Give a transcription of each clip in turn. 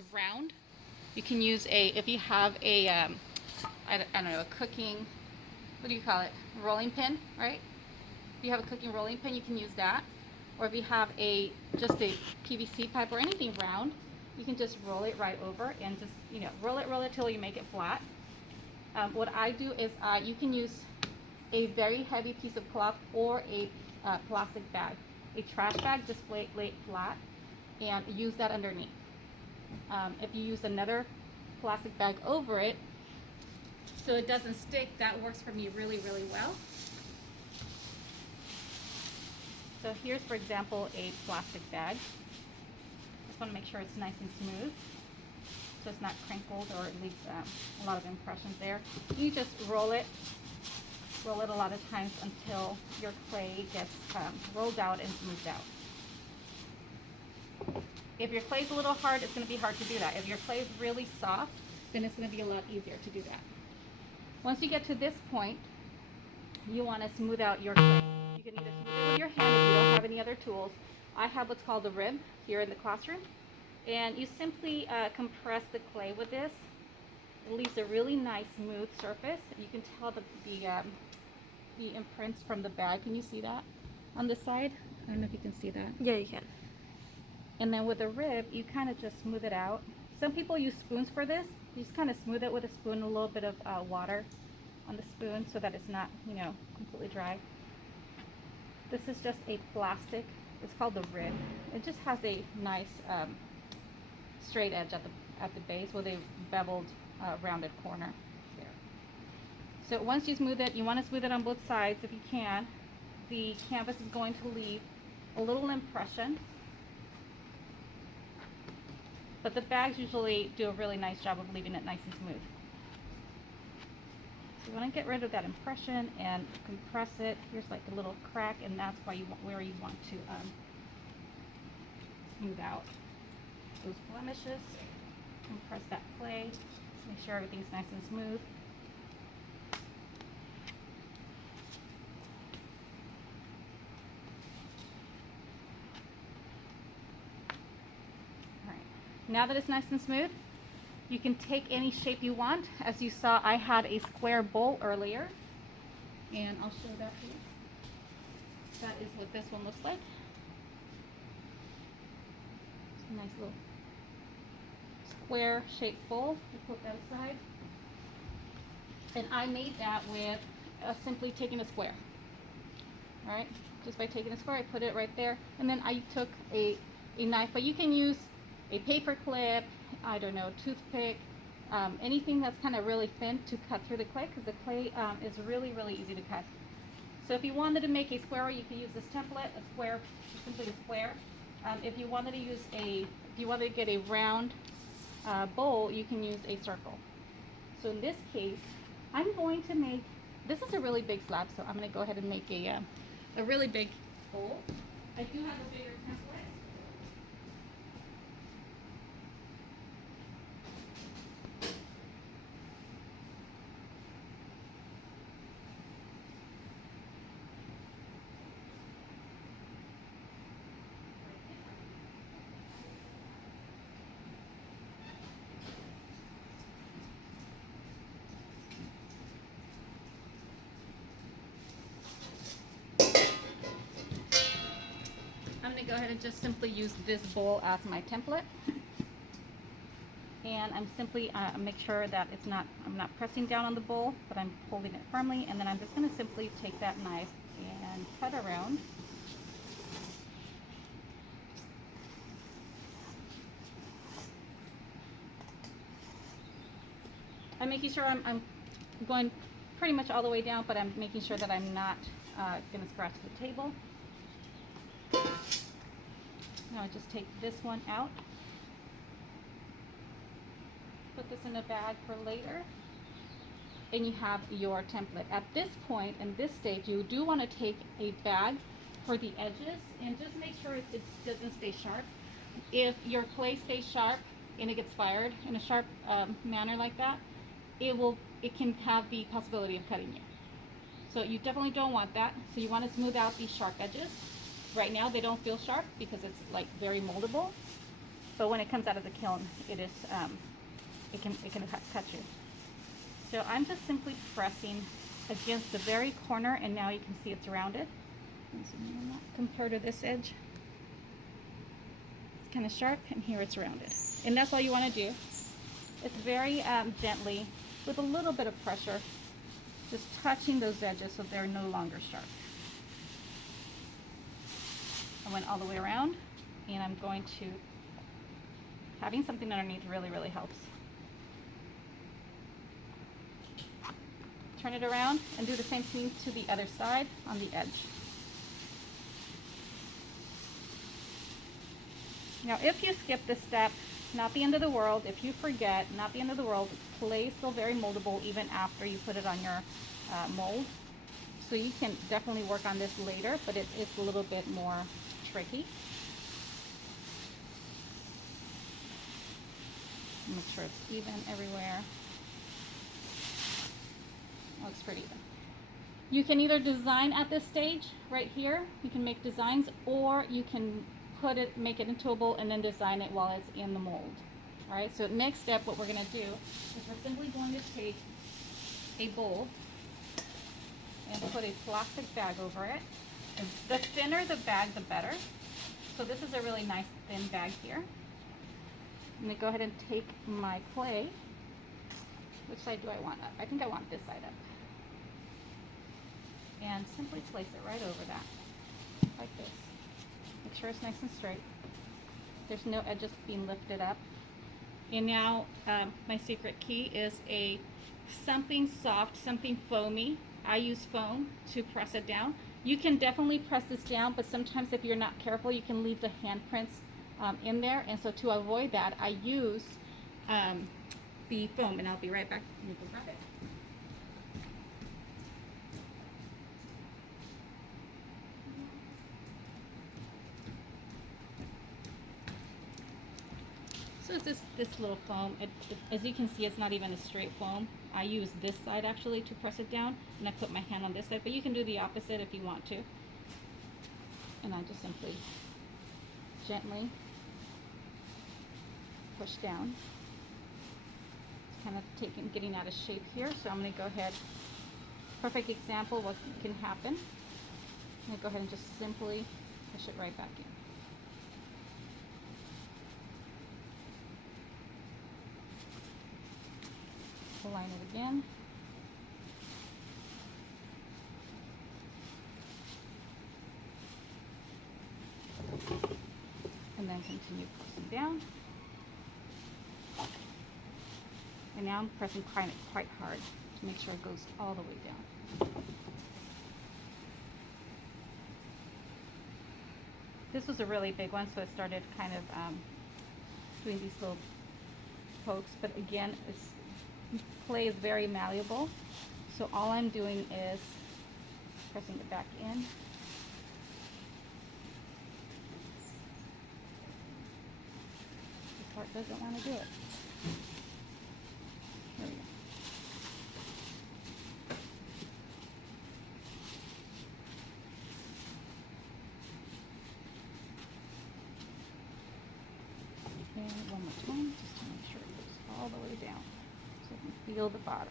that's round, you can use if you have I don't know, a cooking, what do you call it? Rolling pin, right? If you have a cooking rolling pin, you can use that. Or if you have just a PVC pipe or anything round, you can just roll it right over and just, roll it till you make it flat. What I do is you can use a very heavy piece of cloth or a plastic bag. A trash bag, just lay it flat and use that underneath. If you use another plastic bag over it so it doesn't stick, that works for me really, really well. So here's, for example, a plastic bag. Just want to make sure it's nice and smooth so it's not crinkled or it leaves a lot of impressions there. You just roll it a lot of times until your clay gets rolled out and smoothed out. If your clay is a little hard, it's going to be hard to do that. If your clay is really soft, then it's going to be a lot easier to do that. Once you get to this point, you want to smooth out your clay. You can either smooth it with your hand if you don't have any other tools. I have what's called a rib here in the classroom. And you simply compress the clay with this. It leaves a really nice smooth surface. You can tell the imprints from the bag. Can you see that on the side? I don't know if you can see that. Yeah, you can. And then with a rib, you kind of just smooth it out. Some people use spoons for this. You just kind of smooth it with a spoon, a little bit of water on the spoon so that it's not, completely dry. This is just a plastic. It's called the rib. It just has a nice straight edge at the base with a beveled rounded corner there. So once you smooth it, you want to smooth it on both sides if you can. The canvas is going to leave a little impression, but the bags usually do a really nice job of leaving it nice and smooth. So you want to get rid of that impression and compress it. Here's like a little crack, and that's where you want to smooth out those blemishes. Compress that clay. Make sure everything's nice and smooth. Now that it's nice and smooth, you can take any shape you want. As you saw, I had a square bowl earlier, and I'll show that to you. That is what this one looks like. It's a nice little square shaped bowl. We'll put that aside. And I made that with simply taking a square. All right, just by taking a square, I put it right there. And then I took a knife, but you can use a paper clip, I don't know, toothpick, anything that's kind of really thin to cut through the clay, because the clay is really, really easy to cut. So if you wanted to make a square, you could use this template, a square, simply a square. If you wanted to get a round bowl, you can use a circle. So in this case, I'm going to make, this is a really big slab, so I'm going to go ahead and make a really big bowl. I do have a bigger template. I'm going to go ahead and just simply use this bowl as my template. And I'm simply make sure that I'm not pressing down on the bowl, but I'm holding it firmly. And then I'm just going to simply take that knife and cut around. I'm making sure I'm going pretty much all the way down, but I'm making sure that I'm not going to scratch the table. Now I just take this one out, put this in a bag for later, and you have your template. At this point, in this stage, you do want to take a bag for the edges and just make sure it doesn't stay sharp. If your clay stays sharp and it gets fired in a sharp manner like that, it can have the possibility of cutting you. So you definitely don't want that. So you want to smooth out these sharp edges. Right now they don't feel sharp because it's like very moldable. but when it comes out of the kiln, it is it can cut you. So I'm just simply pressing against the very corner, and now you can see it's rounded. Compared to this edge, it's kind of sharp, and here it's rounded. And that's all you want to do. It's very gently, with a little bit of pressure, just touching those edges so they're no longer sharp. I went all the way around, and I'm going to, having something underneath really, really helps. Turn it around and do the same thing to the other side on the edge. Now, if you skip this step, not the end of the world. If you forget, not the end of the world. Clay is still very moldable even after you put it on your mold. So you can definitely work on this later, but it is a little bit more tricky. Make sure it's even everywhere. Looks pretty even. You can either design at this stage right here. You can make designs, or you can make it into a bowl and then design it while it's in the mold. All right, so next step, what we're gonna do is we're simply going to take a bowl and put a plastic bag over it. And the thinner the bag, the better. So this is a really nice thin bag here. I'm gonna go ahead and take my clay. Which side do I want up? I think I want this side up. And simply place it right over that, like this. Make sure it's nice and straight. There's no edges being lifted up. And now my secret key is something soft, something foamy. I use foam to press it down. You can definitely press this down, but sometimes if you're not careful, you can leave the handprints in there. And so to avoid that, I use the foam, and I'll be right back. Let me go grab it. So it's this little foam. As you can see, it's not even a straight foam. I use this side actually to press it down, and I put my hand on this side, but you can do the opposite if you want to. And I just simply gently push down. It's kind of getting out of shape here, so I'm going to go ahead. Perfect example of what can happen. I'm going to go ahead and just simply push it right back in. Align it again. And then continue pressing down. And now I'm pressing quite hard to make sure it goes all the way down. This was a really big one, so I started kind of doing these little pokes, but again, clay is very malleable, so all I'm doing is pressing it back in. This part doesn't want to do it. There we go. And one more time, just to make sure it goes all the way down. So you can feel the bottom.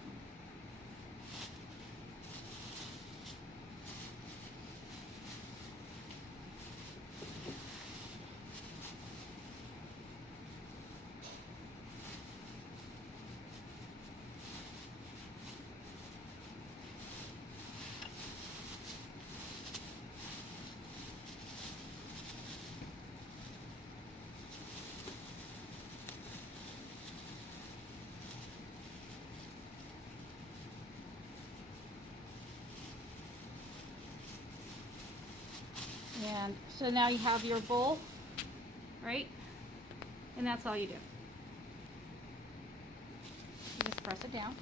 And so now you have your bowl, right? And that's all you do. You just press it down.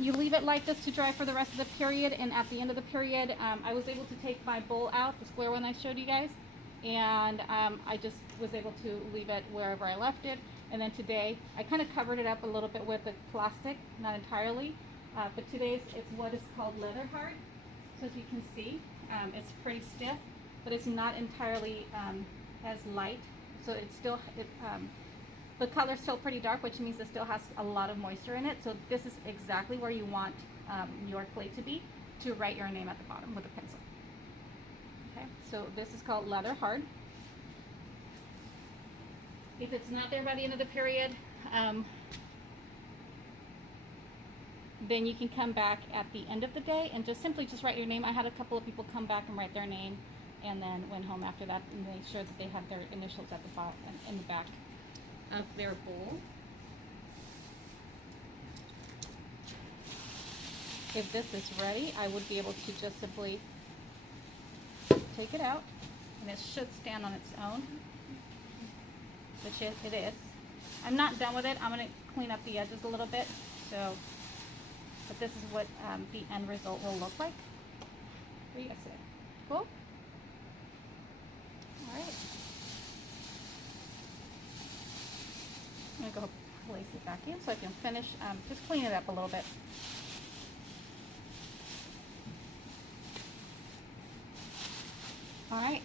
You leave it like this to dry for the rest of the period, and at the end of the period, I was able to take my bowl out, the square one I showed you guys, and I just was able to leave it wherever I left it. And then today, I kind of covered it up a little bit with the plastic, not entirely, but today's it's what is called leather hard. So as you can see, it's pretty stiff, but it's not entirely as light. So it's still The color's still pretty dark, which means it still has a lot of moisture in it. So this is exactly where you want your clay to be, to write your name at the bottom with a pencil. Okay, so this is called leather hard. If it's not there by the end of the period, then you can come back at the end of the day and just simply write your name. I had a couple of people come back and write their name, and then went home after that and made sure that they had their initials at the bottom and in the back of their bowl. If this is ready, I would be able to just simply take it out, and it should stand on its own, which it is. I'm not done with it. I'm going to clean up the edges a little bit. So, but this is what the end result will look like. What do you guys say? Cool? Alright. I'm going to go place it back in so I can finish, just clean it up a little bit. Alright,